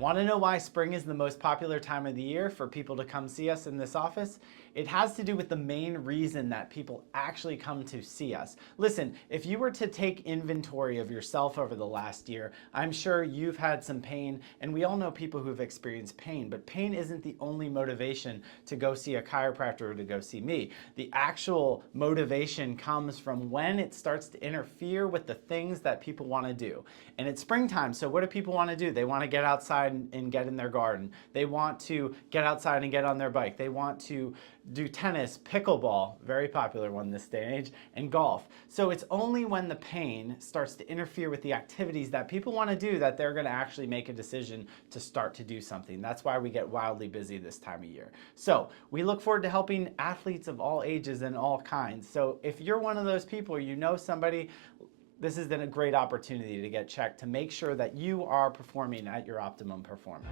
Want to know why spring is the most popular time of the year for people to come see us in this office? It has to do with the main reason that people actually come to see us. Listen, if you were to take inventory of yourself over the last year, I'm sure you've had some pain, and we all know people who've experienced pain, but pain isn't the only motivation to go see a chiropractor or to go see me. The actual motivation comes from when it starts to interfere with the things that people want to do. And it's springtime, so what do people want to do? They want to get outside and get in their garden. They want to get outside and get on their bike. They want to do tennis, pickleball, very popular one this day and age, and golf. So it's only when the pain starts to interfere with the activities that people want to do that they're going to actually make a decision to start to do something. That's why we get wildly busy this time of year. So we look forward to helping athletes of all ages and all kinds. So if you're one of those people or you know somebody, this has been a great opportunity to get checked to make sure that you are performing at your optimum performance.